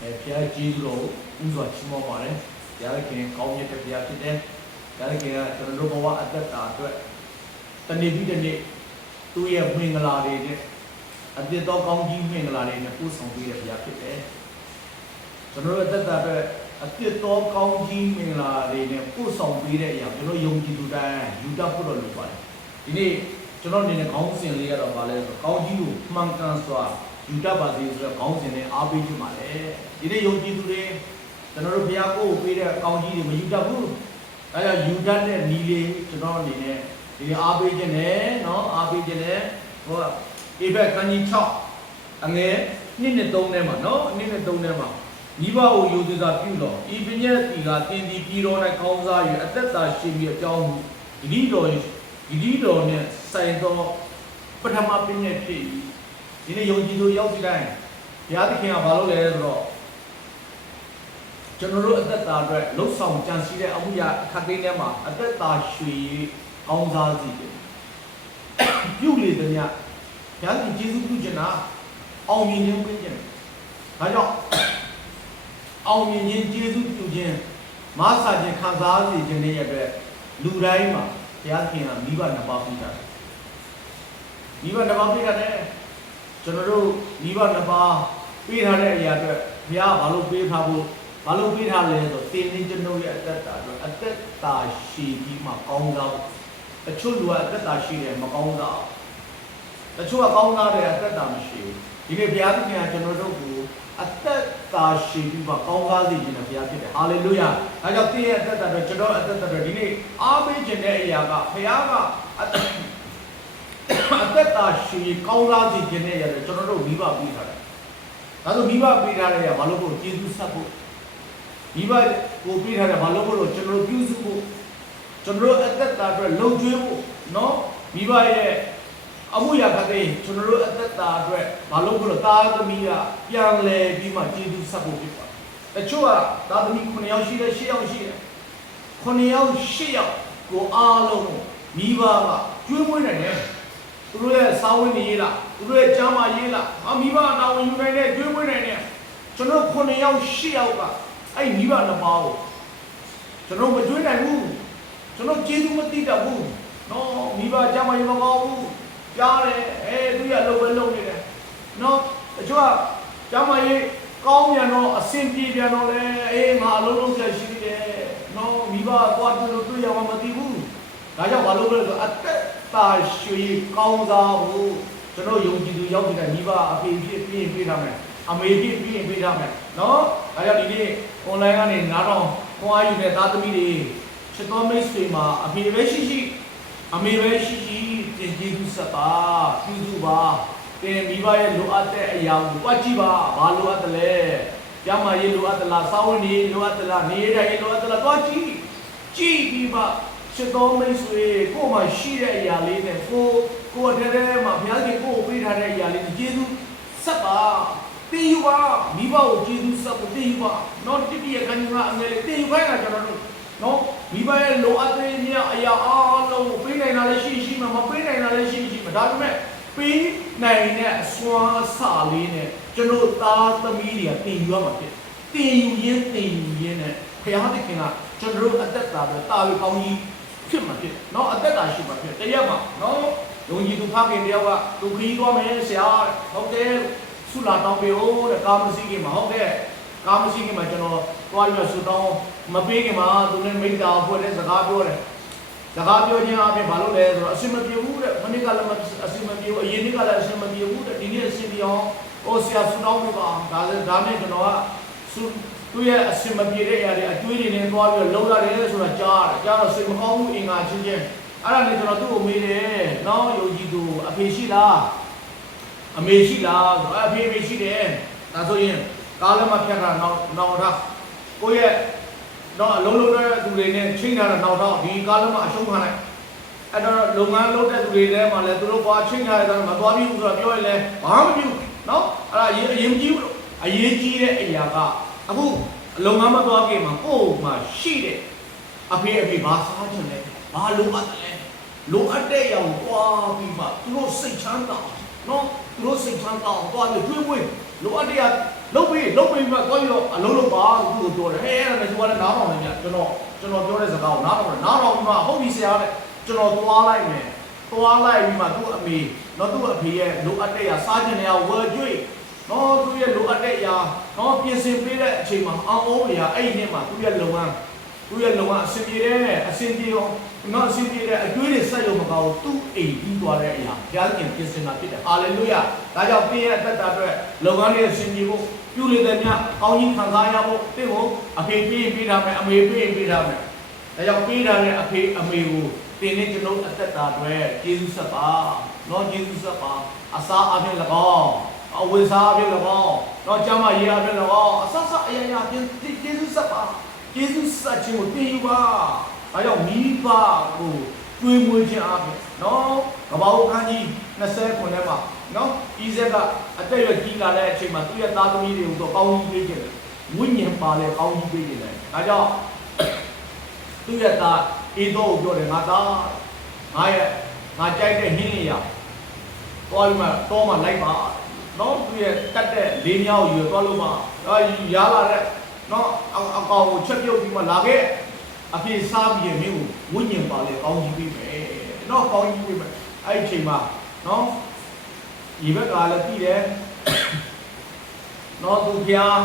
ဖျားကြီးလို့ဥစွာချီးမွမ်းပါတယ်။ရားခင်ကောင်းမြတ်တဲ့ဖျားဖြစ်တယ်။ရားခင်ကကျွန်တော်တို့ဘဝအသက်တာအတွက်တနေ့ပြီးတနေ့သူ့ရဲ့မင်္ဂလာတွေနဲ့အပြည့်တော်ကောင်းကြီးမင်္ဂလာတွေနဲ့ပို့ဆောင်ပေးတဲ့ဖျားဖြစ်တယ်။ကျွန်တော်တို့အသက်တာအတွက်အပြည့်တော်ကောင်းကြီးမင်္ဂလာတွေနဲ့ပို့ဆောင်ပေးတဲ့အရာကျွန်တော်ယုံကြည်သူတိုင်းယူတတ်ဖို့တော့လိုပါတယ်။ဒီနေ့ကျွန်တော်အနေနဲ့ခေါင်းစဉ်လေးကတော့ဗာလဲဆိုကောင်းကြီးကိုမှန်ကန်စွာယူတတ်ပါစေဆိုတော့ခေါင်းစဉ်နဲ့အားပေးခြင်းပါလေဒီနေ့ယုံကြည်သူတွေကျွန်တော်တို့ဘုရားကိုပေးတဲ့ကောင်းကြီးတွေမယူတတ်ဘူးအဲဒါယူတတ်တဲ့နီးလေးကျွန်တော်အနေနဲ့ဒီအားပေးခြင်းနဲ့နော်အားပေးခြင်းနဲ့ဟိုအေဘက်ကန်းကြီး6အငယ်1နဲ့3ထဲမှာနော်1နဲ့3ထဲမှာမိဘကိုယူသည်သာပြုတော်ဤပညာတီကတင်ဒီပြည်တော်၌ခေါင်းစား၍အသက်တာရှိပြီးအကြောင်းဂတိတော်နဲ့ဆိုင်သောပထမပညာဖြစ်ဒီနေ့ယုံကြည်သူရောက်စီတိုင်းဘုရားသခင်ကဘာလုပ်လဲဆိုတော့ကျွန်တော်တို့အသက်တာအတွက်လှုပ်ဆောင်ကြံစည်တဲ့အမှုရာအခက်အခဲထဲမှာအသက်တာရွှေကောင်းစားစီတယ်ပြုလေတဲ့ညဘုရားသခင်ကျေးဇူးပြုခြင်းတာအောင်မြင်ခြင်းပေးခြင်းဒါကြောင့်အောင်မြင်ခြင်းကျေးဇူးပြုခြင်းမဆာခြင်းခံစားစေခြင်းတွေရဲ့အတွက်လူတိုင်းမှာဘုရားသခင်ကမိဘနှစ်ပါးပေးတာမိဘနှစ်ပါးပေးတာကျွန်တော်တို့မိဘနှစ်ပါးပေးထားတဲ့အရာအတွက်ဘုရားဘာလို့ပေးထားဖို့ဘာလို့ပေးထားလဲဆိုတင်းတင်းကျွန်တော်ရဲ့အသက်တာအတွက်အသက်တာရှိပြီးမှကောင်းစားတချို့လူကအသက်တာရှိတယ်မကောင်းစားတချို့ကကောင်းစားတယ်အသက်တာမရှိဘူးဒီနေ့ဘုရားသခင်ကကျွန်တော်တို့ကိုအသက်တာရှိပြီးမှကောင်းစားစေခြင်းနဲ့ဘုရားဖြစ်တယ်ဟာလေလုယာဒါကြောင့်တင်းရဲ့အသက်တာအတွက်ကျွန်တော်အသက်တာအတွက်ဒီနေ့အားပေးခြင်းတဲ့အရာကဘုရားကအသက်တာရှိကောင်းစားစေခြင်းနဲ့ရတယ်ကျွန်တော်တို့မိဘပေးထားတယ်ဒါဆိုမိဘပေးထားတဲ့နေရာဘာလို့ကိုကျေးဇူးဆက်ဖို့မိဘကိုပေးထားတဲ့ဘာလို့ကိုကျွန်တော်ပြုစုဖို့ကျွန်တော်အသက်တာအတွက်လုံကျွေးဖို့နော်မိဘရဲ့အမှုရာကတည်းကကျွန်တော်အသက်တာအတွက်ဘာလို့ကိုသားသမီးကပြန်လဲပြီးမှကျေးဇူးဆက်ဖို့ဖြစ်ပါတယ်တချို့ကသားသမီး9ယောက်ရှိတယ်10ယောက်ရှိတယ်9ယောက်10ယောက်ကိုအားလုံးမိဘကကျွေးမွေးနိုင်တယ်သူတို့ရဲ့စာဝင်နေရေးလားသူတို့ရဲ့ကျမ်းမာရေးလားမိဘအနာဝင်ယူနိုင်တဲ့ကျွေးမွေးနိုင်တဲ့ကျွန်တော်9ယောက်10ယောက်ကအဲ့မိဘနှစ်ပါးကိုကျွန်တော်မကျွေးနိုင်ဘူးကျွန်တော်ကျေးဇူးမသိတတ်ဘူးနော်မိဘကျမ်းမာရေးမကောင်းဘူးကြားတယ်သူရလုပ်ပဲလုပ်နေတယ်နော်တချို့ကကျမ်းမာရေးကောင်းပြန်တော့အဆင်ပြေပြန်တော့လေငါအလုံးလုံးဆက်ရှိတယ်နော်မိဘသွားတွေ့ရမှမသိဘူးဒါကြောင့်ဘာလို့လဲဆိုအသက်တာရွှေကောင်းစားဖို့ကျွန်တော်ယုံကြည်သူရောက်တဲ့မိဘအဖေဖြစ်ပြီးရင်ပေးထားမယ်အမေဖြစ်ပြီးရင်ပေးထားမယ်နော်ဒါကြောင့်ဒီနေ့ online ကနေနားတော့ခွာယူတဲ့သားသမီးတွေချစ်တော်မိတ်ဆွေမှာအဖေပဲရှိရှိအမေပဲရှိရှိတင်ကျေးဇူးဆက်ပါပြုစုပါတင်မိဘရဲ့လိုအပ်တဲ့အရာကိုတွက်ကြည့်ပါဘာလိုအပ်တယ်လဲကျမ်းမာရေးလိုအပ်သလားစာဝန်ရေးလိုအပ်သလားနေထိုင်ရေးလိုအပ်သလားတွက်ကြည့်ပြီးမှချစ်တော်မိတ်ဆွေကိုယ်မှာရှိတဲ့အရာလေးနဲ့ကိုယ်အထဲထဲမှာဘုရားရှင်ကိုယ်ပေးထားတဲ့အရာလေးကိုကျေးဇူးဆက်ပါတင်ယူပါမိဘကိုကျေးဇူးဆက်ဖို့တင်ယူပါနော်တိတိယခဏကအငယ်လေးတင်ယူခိုင်းတာကျွန်တော်တို့နော်မိဘရဲ့လိုအပ်တဲ့အရာအားလုံးကိုပေးနိုင်တာလည်းရှိမှမပေးနိုင်တာလည်းရှိမှဒါပေမဲ့ပေးနိုင်တဲ့အစွမ်းအစလေးနဲ့ကျွန်တော်သားသမီးတွေကတင်ယူရမှာဖြစ်တင်ယူရင်းနဲ့ဘုရားသခင်ကကျွန်တော်အသက်တာပဲတာဝေကောင်းကြီးဖြစ်မှာဖြစ်နော်အသက်တာရှိမှာဖြစ်တရက်မှာနော်ယုံကြည်သူဖခင်တယောက်ကသူခရီးသွားမယ်ဆရာဟုတ်တယ်ဆုလာတောင်းပေးဦးတဲ့ကာမစီကမှာဟုတ်တယ်ကာမစီကမှာကျွန်တော်သွားပြီးဆုတောင်းမပေးခင်မှာသူနဲ့မိသားဖွဲ့တဲ့စကားပြောတယ်စကားပြောခြင်းအပြင်ဘာလို့လဲဆိုတော့အစင်မပြေဘူးတဲ့ခဏကလည်းအစင်မပြေဘူးအရင်ကလည်းအစင်မပြေဘူးတဲ့ဒီနေ့အစင်ပြောင်းဆရာဆုတောင်းပေးပါဒါနဲ့ကျွန်တော်ကသူရဲ့အစင်မပြေတဲ့အရာတွေအကျွေးတွေနဲ့သွားပြီးလုံရတယ်ဆိုတာကြားတော့စိတ်မကောင်းဘူးအင်္ဂါချင်းအဲ့ဒါနဲ့ကျွန်တော်သူ့ကိုမေးတယ်နော်ယုံကြည်သူအဖေရှိလားအမေရှိလားဆိုအဖေရှိတယ်ဒါဆိုရင်ကားလည်းမဖြတ်တာနောက်ထားကိုယ့်ရဲ့တော့အလုံးလုံးတဲ့သူတွေနဲ့ချိန်ထားတာနောက်တော့ဒီကားလည်းမအရှုံးခံလိုက်အဲ့တော့လုပ်ငန်းလုပ်တဲ့သူတွေထဲမှာလည်းသူတို့ကချိန်ထားတဲ့မသွားဘူးဆိုတော့ပြောရင်လည်းဘာမှမပြုနော်အဲ့ဒါအရေးမကြီးဘူးအရေးကြီးတဲ့အရာကအခုလုပ်ငန်းမသွားခင်မှာကိုယ်မှာရှိတဲ့အဖေဘာစားချင်လဲဘာလိုအပ်တယ်လဲလိုအပ်တဲ့အရာကိုတွားပြီးမှသူတို့စိတ်ချမ်းသာန နော်သူတို့စိတ်ချမ်းသာသွားပြီးကျွေးမွေးလိုအပ်တဲ့လုပ်ပြီးမှသွားပြီးတော့အလုံးလုံးပါသူ့ကိုပြောတယ်ဟဲ့အဲ့ဒါနဲ့သူကလည်းနားထောင်နေကြကျွန်တော်ပြောတဲ့စကားကိုနားထောင်ပြီးမှဟုတ်ပြီဆရာတဲ့ကျွန်တော်သွားလိုက်မယ်သွားလိုက်ပြီးမှသူ့အမေနော်သူ့အဖေရဲ့လိုအပ်တဲ့စားကျင်တဲ့ဝယ်ကျွေးနော်သူရဲ့လိုအပ်တဲ့နော်ပြင်ဆင်ပေးတဲ့အချိန်မှာအောင်အောင်ရအဲ့ဒီနေ့မှာသူရဲ့လုံငန်းအဆင်ပြေတဲ့အဆင်ပြေအောင်နော်အဆင်ပြေတဲ့အကျွေးတွေဆက်ရုံမကောင်းသူ့အိမ်ပြီးသွားတဲ့အရာဘုရားခင်ပြင်ဆင်တာဖြစ်တယ်ဟာလေလုယာဒါကြောင့်ပြည့်ရဲ့အသက်တာအတွက်လုံငန်းတွေအဆင်ပြေဖို့ပြုလေတဲ့မြတ်ကောင်းကြီးခံစားရဖို့တင့်ကိုအဖေပေးထားမယ်အမေပေးထားမယ်ဒါကြောင့်ပေးထားတဲ့အဖေအမေကိုတင်နေကျွန်တော်အသက်တာအတွက်ကျေးဇူးဆက်ပါနော်ကျေးဇူးဆက်ပါအစားအပြင်၎င်းအဝိစားအပြင်၎င်းနော်ကျမ်းမာရေးအပြင်၎င်းအဆဆအရာပြင်ကျေးဇူးဆက်ပါကျေးဇူးဆက်ခြင်းကိုတင်ယူပါဒါကြောင့်မိဘကိုတွေးမွေးခြင်းအပြင်နော်ကဘာဦးခန်းကြီး20ခုထဲမှာနော်ဤဇက်ကအတက်ရွယ်ကြီးလာတဲ့အချိန်မှာသူ့ရဲ့သားသမီးတွေကိုတော့ကောင်းကြီးပေးခြင်းတယ်ဝိညာဉ်ပါလေကောင်းကြီးပေးခြင်းတယ်ဒါကြောင့်သူ့ရဲ့သားအေသောကိုပြောတယ်ငါသားငါကြိုက်တဲ့ဟင်းလေးရသွားပြီးမှတော့မှလိုက်ပါနော်သူရဲ့တက်တဲ့လေးမြောက်ယူသွားလို့မှရလာတဲ့နော်အကောင်ကိုချက်ပြုတ်ပြီးမှလာခဲ့အဖေစားပြီးမင်းကိုဝိညာဉ်ပါလေကောင်းကြီးပေးမယ်နော်ကောင်းကြီးပေးမယ်အဲ့ဒီအချိန်မှာနော်ဒီဘက်ကလည်းပြီးတယ်နော်သူဖျား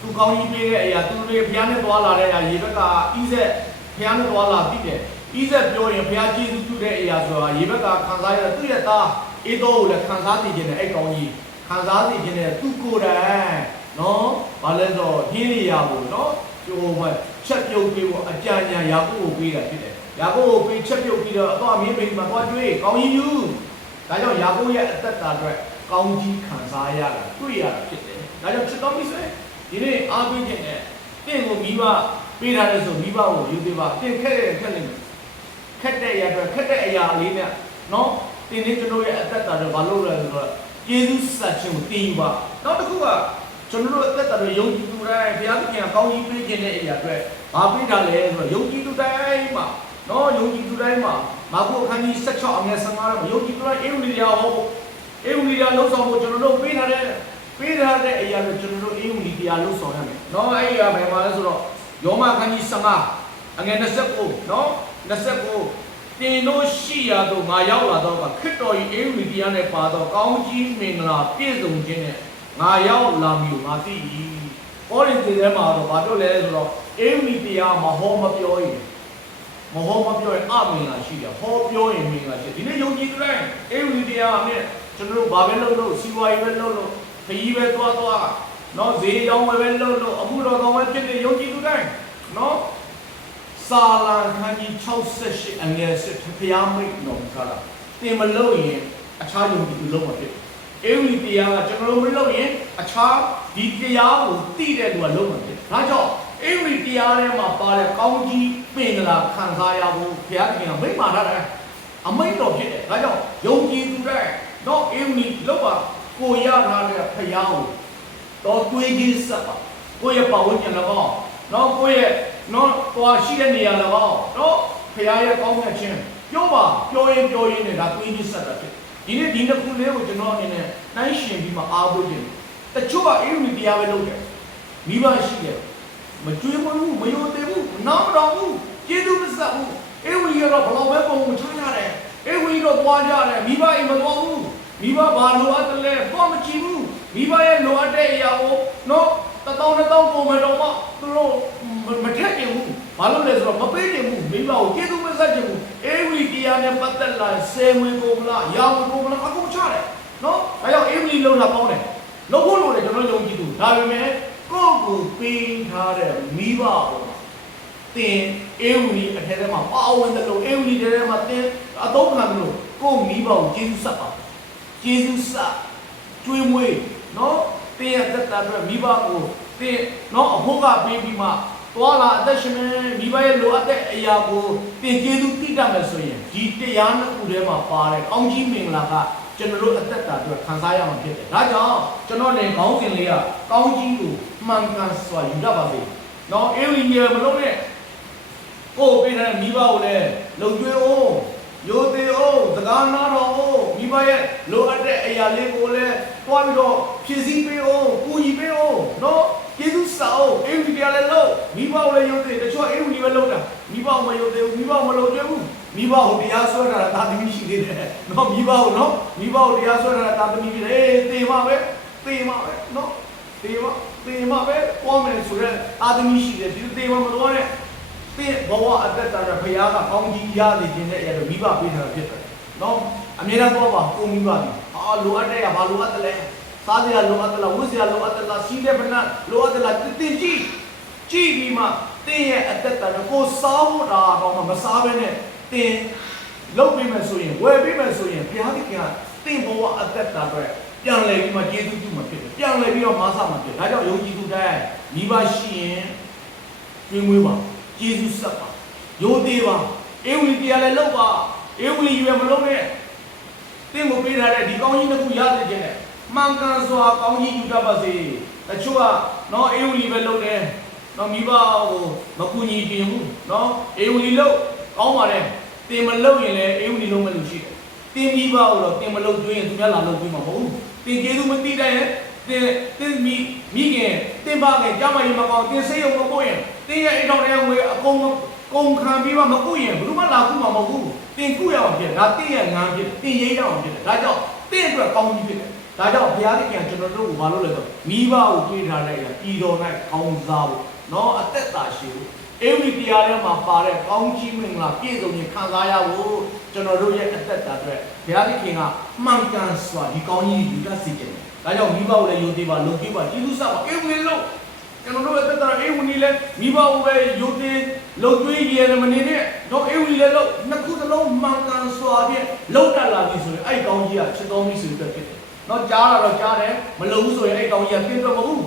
သူကောင်းကြီးပေးတဲ့အရာသူတွေဖျားနဲ့သွားလာတဲ့အရာဒီဘက်ကဤဆက်ဖျားနဲ့သွားလာပြီးတယ်ဤဆက်ပြောရင်ဖျားကျေးဇူးပြုတဲ့အရာဆိုတာဒီဘက်ကခံစားရတဲ့သူ့ရဲ့သားအေးတော်ကိုလည်းခံစားသိခြင်းနဲ့အဲ့ကောင်းကြီးခံစားသိခြင်းနဲ့သူကိုယ်တိုင်နော်ဘာလဲဆိုဟင်းနေရကိုနော်ဟိုချက်ပြုတ်ပြီးအကြံဉာဏ်ယာကုပ်ကိုပေးတာဖြစ်တယ်ယာကုပ်ကိုပေးချက်ပြုတ်ပြီးတော့အတော့မင်းမိမှာသွားကျွေးကောင်းကြီးယူဒါကြောင့်ယာကုပ်ရဲ့အသက်တာအတွက်ကောင်းကြီးခံစားရတာတွေ့ရတာဖြစ်တယ်ဒါကြောင့်ချစ်တော်မိတ်ဆွေဒီနေ့အားပေးခြင်းနဲ့တင့်ကိုမိဘပေးထားတဲ့ဆိုမိဘကိုယူပေးပါတင့်ခက်လိမ့်မယ်ခက်တဲ့အရာအတွက်ခက်တဲ့အရာလေးနဲ့နော်တင်နေကျွန်တော်ရဲ့အသက်တာတွေဘာလို့လဲဆိုတော့ယေရှုဆက်ခြင်းကိုတင်ယူပါနောက်တစ်ခုကကျွန်တော်တို့အသက်တာတွေယုံကြည်သူတိုင်းဘုရားသခင်ကောင်းကြီးပေးခြင်းတဲ့အရာအတွက်ဘာပေးတာလဲဆိုတော့ယုံကြည်သူတိုင်းမှာနော်ယုံကြည်သူတိုင်းမှာမာကုအခန်းကြီး16အငယ်15မှာယုံကြည်သူတိုင်းအေဝံဂေလိဟောအေဝံဂေလိလုံးဆောင်ဖို့ကျွန်တော်တို့ပေးထားတဲ့အရာတွေကျွန်တော်တို့အေဝံဂေလိလုံးဆောင်ရမယ်နော်အဲ့ဒီအရာဘယ်မှာလဲဆိုတော့ယောမအခန်းကြီး15အငယ်29နော်29တင်တို့ရှိရာသို့ငါရောက်လာတော့ခရစ်တော်၏အေဝံဂေလိနဲ့ပါတော့ကောင်းကြီးမင်္ဂလာပြည့်စုံခြင်းနဲ့ငါရောက်လာမည်ကိုငါသိ၏ဟောဒီထဲမှာတော့ဘာပြောလဲဆိုတော့အေဝံဂေလိမဟောမပြောရင်အမင်္ဂလာရှိတယ်ဟောပြောရင်မင်္ဂလာရှိဒီနေ့ယုံကြည်သူတိုင်းအေဝံဂေလိနဲ့ကျွန်တော်တို့ဘာပဲလုပ်စီဝါရေးပဲလုပ်ခရီးပဲသွားနော်ဈေးရောင်းပဲလုပ်အမှုတော်ကောင်းပဲဖြစ်နေယုံကြည်သူတိုင်းနော်စာလံခန်းကြီး68အငယ်7ဖျားမိတ်တော်ကလာတင်မလို့ရင်အခြားယုံကြည်သူလုံးမဖြစ်အေဝံဂေလိကကျွန်တော်တို့မလုပ်ရင်အခြားဒီတရားကိုသိတဲ့လူကလုံးမဖြစ်ဒါကြောင့်အေဝံဂေလိထဲမှာပါတဲ့ကောင်းကြီးပင်လာခံစားရဖို့ဘုရားခင်ကမိန့်မာထားတယ်အမိန့်တော်ဖြစ်တယ်ဒါကြောင့်ယုံကြည်သူတိုင်းတော့အေဝံဂေလိလောက်ပါကိုရထားတဲ့ဖျားကိုတော့တွေးကြီးစပ်ပါကိုရဲ့ပတ်ဝန်းကျင်လည်းကောနော်ကိုရဲ့နော်သွားရှိတဲ့နေရာလည်းကောနော်ဖျားရဲ့ကောင်းမြတ်ခြင်းပြောရင်နဲ့ဒါတွေးကြီးစပ်တာဖြစ်ဒီနေ့ဒီနှစ်ခုလေးကိုကျွန်တော်အနေနဲ့နှိုင်းရှင်ပြီးမှအားပေးခြင်းတချို့ကအေဝံဂေလိတရားပဲလုပ်တယ်မိဘရှိတယ်မကြွေးမလို့မယုံသေးဘူးနားမတော်ဘူးကျေးဇူးမဆက်ဘူးအေဝံဂေလိတော့ဘလောက်ပဲပုံချရတယ်အေဝံဂေလိတော့သွားကြတယ်မိဘအိမ်မသွားဘူးမိဘဘာလိုအပ်တယ်လဲတော့မကြည့်ဘူးမိဘရဲ့လိုအပ်တဲ့အရာကိုနော်1000ပုံမဲ့တော့မှသူတို့မထက်ကြဘူးဘာလို့လဲဆိုတော့မပေးကြဘူးမိဘကိုကျေးဇူးမဆက်ကြဘူးအေဝံဂေလိနဲ့ပတ်သက်လာဆယ်မွေကုန်မလားရာမွေကုန်မလားအကုန်ချတယ်နော်ဒါကြောင့်အေဝံဂေလိလုံးတာပေါင်းတယ်လုံးဖို့လို့လေကျွန်တော်ယုံကြည်သူဒါပေမဲ့ကိုယ့်ကိုပေးထားတဲ့မိဘကိုတင်အေဝံဂေလိအထက်ထဲမှာပါဝင်တယ်လို့အေဝံဂေလိထဲမှာတင်အသုံးခံတယ်လို့ကိုယ့်မိဘကိုကျေးဇူးဆက်ပါကျေးဇူးဆက်ကျွေးမွေးနော်တင်ရတဲ့တာအတွက်မိဘကိုတင်နော်အဖို့ကပေးပြီးမှသွားလာအသက်ရှင်မိဘရဲ့လိုအပ်တဲ့အရာကိုတင်ကျေးဇူးတိတတ်မယ်ဆိုရင်ဒီတရားနှစ်ခုထဲမှာပါတဲ့ကောင်းကြီးမင်္ဂလာကကျွန်တော်တို့အသက်တာအတွက်ခံစားရမှာဖြစ်တယ်ဒါကြောင့်ကျွန်တော်လည်းခေါင်းစဉ်လေးကကောင်းကြီးကိုမှန်ကန်စွာယူတတ်ပါစေနော်အေဝံဂေလိမလုပ်နဲ့ကိုယ်ပေးတဲ့မိဘကိုလည်းလုံကျွေးအောင် ရိုသေအောင်စကားနာတော်အောင်မိဘရဲ့လိုအပ်တဲ့အရာလေးကိုလည်းတွားပြီးတော့ဖြည့်ဆည်းပေးအောင်ကူညီပေးအောင်နော်ကျေးဇူးစာအောင်အေဝံတရားလည်းလို့မိဘကိုလည်းရိုသေတချို့အေဝံပဲလုပ်တာမိဘမရိုသေဘူးမိဘမလုပ်ကြဘူးမိဘကိုတရားဆွဲတာတာသမီရှိသေးတယ်နော်မိဘကိုနော်မိဘကိုတရားဆွဲတာတာသမီရှိတယ်သေမှာပဲနော်သေမှာပဲပေါ်မယ်ဆိုရဲတာသမီရှိတယ်ဒီသေမှာမတော်နဲ့တဲ့ဘဝအသက်တာဘုရားကကောင်းကြီးရနေခြင်းနဲ့အဲ့လိုမိဘပေးတာဖြစ်တယ်နော်အမြဲတမ်းတော့ပါကိုမိဘပြီလိုအပ်တဲ့ကဘာလိုအပ်တယ်လဲစားစရာလိုအပ်တယ်လားဝတ်စရာလိုအပ်တယ်လားစီးတဲ့ဗနလိုအပ်တယ်လားတင်ကြည့်ပြီးမှတင်းရဲ့အသက်တာကိုစားဖို့တာတော့မစားဘဲနဲ့တင်းလုပ်ပြီးမှဆိုရင်ဝယ်ပြီးမှဆိုရင်ဘုရားကတင်းဘဝအသက်တာအတွက်ပြန်လည်ပြီးမှကျေးဇူးပြုမှဖြစ်တယ်ပြန်လည်ပြီးတော့မားစားမှဖြစ်ဒါကြောင့်ယုံကြည်သူတိုင်းမိဘရှိရင်ကျွေးမွေးပါကျေးဇူးဆက်ပါရိုသေပါအေဝံတရားလည်းလုပ်ပါအေဝံရွယ်မလုပ်နဲ့တင်းကိုပေးထားတဲ့ဒီကောင်းကြီးတစ်ခုရစေခြင်းနဲ့မှန်ကန်စွာကောင်းကြီးယူတတ်ပါစေတချို့ကနော်အေဝံပဲလုပ်တယ်နော်မိဘကိုမကူညီပြင်ဘူးနော်အေဝံလုပ်ကောင်းပါတယ်တင်မလုပ်ရင်လည်းအေဝံလုံးမဲ့လို့ရှိတယ်တင်မိဘကိုတော့တင်မလုပ်ကျွေးရင်သူများလာလုပ်ကျွေးမှာမဟုတ်ဘူးတင်ကျေးဇူးမသိတဲ့တင်မိခင်တင်ပါခင်ကြောက်မရင်မကောင်းတင်စိတ်ရုံမပို့ရင်တင်းရဲ့အိမ်တော်ရဲ့ငွေအကုန်ခံပြီးမှမကုရင်ဘယ်သူမှလာကုမှာမဟုတ်ဘူးတင်ကုရအောင်ဖြစ်ဒါတင်းရဲ့ငန်းဖြစ်တင်ရိပ်ရအောင်ဖြစ်တယ်ဒါကြောင့်တင်းအတွက်ကောင်းကြီးဖြစ်တယ်ဒါကြောင့်ဘုရားသခင်ကျွန်တော်တို့ကိုမလုပ်လဲဆိုမိဘကိုပြေးထားလိုက်ရပြည်တော်၌ကောင်းစားဖို့နော်အသက်တာရှိဖို့အေဝံတရားထဲမှာပါတဲ့ကောင်းကြီးမင်္ဂလာပြည့်စုံခြင်းခံစားရဖို့ကျွန်တော်တို့ရဲ့အသက်တာအတွက်ဘုရားသခင်ကမှန်ကန်စွာဒီကောင်းကြီးယူတတ်စေခြင်းဒါကြောင့်မိဘကိုလည်းယုံကြည်ပါလုပ်ကြည့်ပါကျေးဇူးဆက်ပါအေဝံလို့ကျွန်တော်တို့အသက်တာအေဝံလေးမိဘကိုပဲယုံကြည်လုပ်ကြွေးရမနေနဲ့တော့အေဝံလေးလို့နှစ်ခုသလုံးမှန်ကန်စွာဖြင့်လုပ်တတ်လာပြီဆိုရင်အဲ့ကောင်းကြီးကချစ်တော်မိတ်ဆွေတွေဖြစ်တယ်နော်ကြားတာတော့ကြားတယ်မလုပ်ဘူးဆိုရင်အဲ့ကောင်းကြီးကပြည့်တော့မဟုတ်ဘူ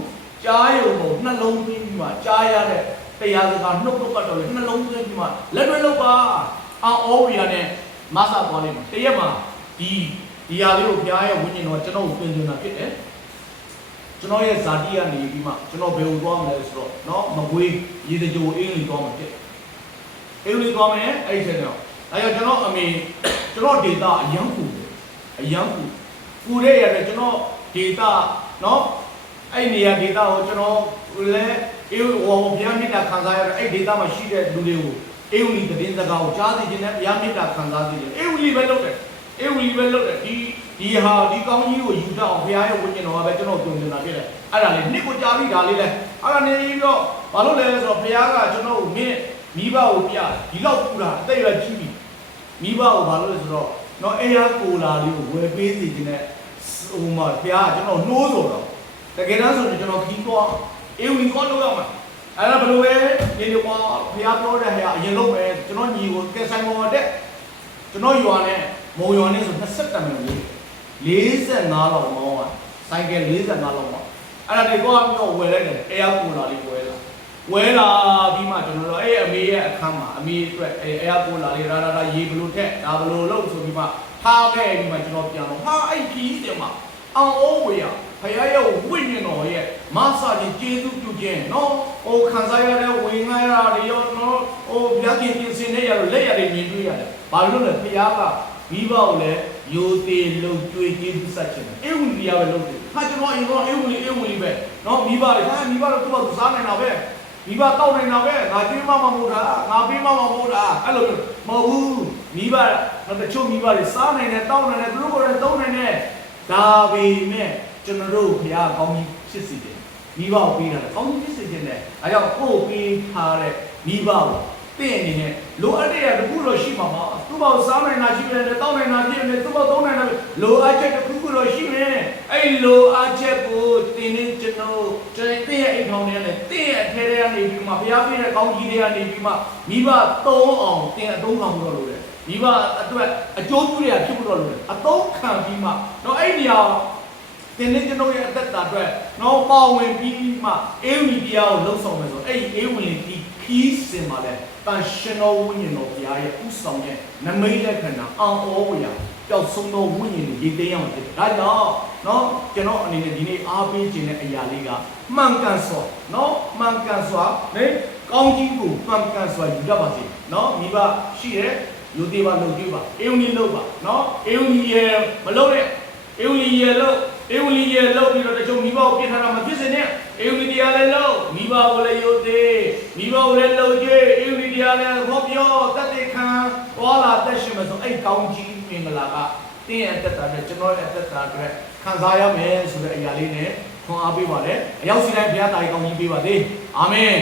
းကြားရုံကိုနှလုံးသွင်းပြီးမှကြားရတဲ့တရားစကားနှုတ်ပတ်တော်လေနှလုံးသွင်းပြီးမှလက်တွေ့လုပ်ပါအော်ဝီယာနဲ့မဆာပေါ်လိမ့်မယ်တရက်မှာဒီဟာလေးကိုဘုရားရဲ့ဝိညာဉ်တော်ကျွန်တော်ကိုပြင်သွင်းတာဖြစ်တယ်ကျွန်တော်ရဲ့ဇာတိကနေပြီးမှကျွန်တော်ဘယ်ကိုသွားမလဲဆိုတော့เนาะမကွေးရေတကြိုအင်းလီသွားမှာဖြစ်အင်းလီသွားမယ်အဲ့ဒီဆက်တော့အဲ့တော့ကျွန်တော်အမေကျွန်တော်ဒေတာအယံပူတဲ့ရတယ်ကျွန်တော်ဒေတာเนาะအဲ့နေရာဒေတာကိုကျွန်တော်လည်းအေးဟောဘုရားမြတ်တာခံစားရတဲ့အဲ့ဒေတာမှာရှိတဲ့လူတွေကိုအေဝံတည်စကားကိုကြားသိခြင်းနဲ့ဘုရားမြတ်တာခံစားသိတယ်အေဝံပဲလုပ်တယ်ဒီကောင်းကြီးကိုယူတတ်အောင်ဘုရားရဲ့ဝိညာဉ်တော်ကပဲကျွန်တော်ပြုံနေတာဖြစ်တယ်အဲ့ဒါလေးနှစ်ကိုကြာပြီဒါလေးလဲအဲ့ဒါနေပြီးတော့ဘာလို့လဲဆိုတော့ဘုရားကကျွန်တော်ကိုမိဘကိုပြဒီလောက်ပူတာအသက်ရွယ်ကြီးပြီမိဘကိုဘာလို့လဲဆိုတော့နော်အေးရကိုလာလေးကိုဝယ်ပေးစီခြင်းနဲ့ဟိုမှာဘုရားကကျွန်တော်နှိုးဆိုတော့တကယ်တမ်းဆိုရင်ကျွန်တော်ခီးတော့အေးဝင်ခေါ်လို့ရမှာအဲ့ဒါဘယ်လိုပဲဒီလိုကဘုရားပြောတဲ့ဟာအရင်လုပ်မယ်ကျွန်တော်ညီကိုကဲဆိုင်ပေါ်တက်ကျွန်တော်ရွာနဲ့မုံရွာနဲ့ဆို20တန်မယ်45လောက်မောင်းอ่ะဆိုင်ကယ်45လောက်မောင်းအဲ့ဒါတွေတော့မျိုးဝယ်လိုက်တယ်အေးကူလာလေးဝယ်လာပြီးမှကျွန်တော်တို့အဲ့အမေရဲ့အခန်းမှာအမေအတွက်အေးကူလာလေးရာရေဘလို့ထက်ဒါဘလို့လို့ဆိုပြီးမှထားခဲ့ပြီးမှကျွန်တော်ပြန်တော့ဟာအဲ့ခီးတယ်မှာအောင်အိုးဝေးရဘုရားရဲ့ဝိညာဉ်တော်ရဲ့မဆာခြင်းကျေးဇူးပြုခြင်းနော်ဟိုခံစားရတဲ့ဝင်ငါရတွေရောနော်ဟိုဘုရားခင်ပြင်ဆင်နေရလို့လက်ရတွေမြင်တွေ့ရတယ်ဘာလို့လဲဘုရားကမိဘကိုလည်းယိုသေးလုံကျွေးကျေးဇူးဆက်ခြင်းအေဝံတရားပဲလုပ်တယ်ဟာကျွန်တော်အေဝံပဲနော်မိဘတွေဟာမိဘတော့သူ့ဘာသူစားနိုင်တာပဲမိဘတောက်နိုင်တာပဲငါကျွေးမမမို့တာငါပေးမမမို့တာအဲ့လိုမဟုတ်ဘူးမိဘတော့တချို့မိဘတွေစားနိုင်တယ်တောက်နိုင်တယ်သူတို့ကိုလည်းသုံးနိုင်တယ်ဒါပေမဲ့ကျွန်တော်တို့ဘုရားကောင်းကြီးဖြစ်စေတယ်မိဘကိုပေးတာကောင်းကြီးဖြစ်စေခြင်းနဲ့အဲကြောင့်ကိုယ်ပေးထားတဲ့မိဘကိုတင့်အနေနဲ့လိုအပ်တဲ့တခုတော့ရှိမှာပါသူ့ဘောက်စားနိုင်တာရှိတယ်တောင်းနိုင်တာရှိတယ်သူ့ဘောက်သုံးနိုင်တာလိုအပ်ချက်တခုတော့ရှိမယ်အဲ့လိုအပ်ချက်ကိုတင်းနေကျွန်တော်တင့်ရဲ့အိမ်ထောင်ထဲနဲ့တင့်ရဲ့အထဲထဲကနေပြီးမှဘုရားပေးတဲ့ကောင်းကြီးတွေကနေပြီးမှမိဘသုံးအောင်တင်အသုံးခံဖို့တော့လိုတယ်မိဘအတွက်အကျိုးပြုရဖြစ်ဖို့တော့လိုတယ်အသုံးခံပြီးမှတော့အဲ့ဒီဟာတင်းနေကျွန်တော်ရဲ့အသက်တာအတွက်တော့ပါဝင်ပြီးမှအေဝံတရားကိုလှုပ်ဆောင်မယ်ဆိုအဲ့ဒီအေဝံဒီခီးစင်မှာလဲတန်ရှင်တော်ဝိညာဉ်တော်ဘုရားရဲ့ဥဆောင်တဲ့နမိတ်လက္ခဏာအောင်ဩဝရာပျောက်ဆုံးသောဝိညာဉ်တွေရည်သိမ်းအောင်ဖြစ်တယ်ဒါကြောင့်နော်ကျွန်တော်အနေနဲ့ဒီနေ့အားပေးခြင်းတဲ့အရာလေးကမှန်ကန်စွာနော်မှန်ကန်စွာနဲ့ကောင်းကြီးကိုမှန်ကန်စွာယူတတ်ပါစေနော်မိဘရှိတဲ့ ယူသေးပါလုပ်ကြည့်ပါအေဝံကြီးလုပ်ပါနော်အေဝံကြီးရဲ့မလုပ်နဲ့အေဝံကြီးရဲ့လုပ်အေဝံကြီးရဲ့လုပ်ပြီးတော့တချို့မိဘကိုပြစ်ထားတာမဖြစ်စင်နဲ့အေဝံကြီးတရားလည်းလုပ်မိဘကိုလည်းယူသေးမိဘကိုလည်းလုပ်ကြည့်အေဝံကြီးတရားလည်းဟောပြောတတ်တဲ့ခံသွားလာတက်ရှင်မဆိုအဲ့ကောင်းကြီးမင်္ဂလာကတင်းရဲ့တက်တာနဲ့ကျွန်တော်ရဲ့တက်တာအတွက်ခံစားရမယ်ဆိုတဲ့အရာလေးနဲ့ခွန်အားပေးပါလေအရောက်စီတိုင်းဘုရားတာကြီးကောင်းကြီးပေးပါသေးအာမင်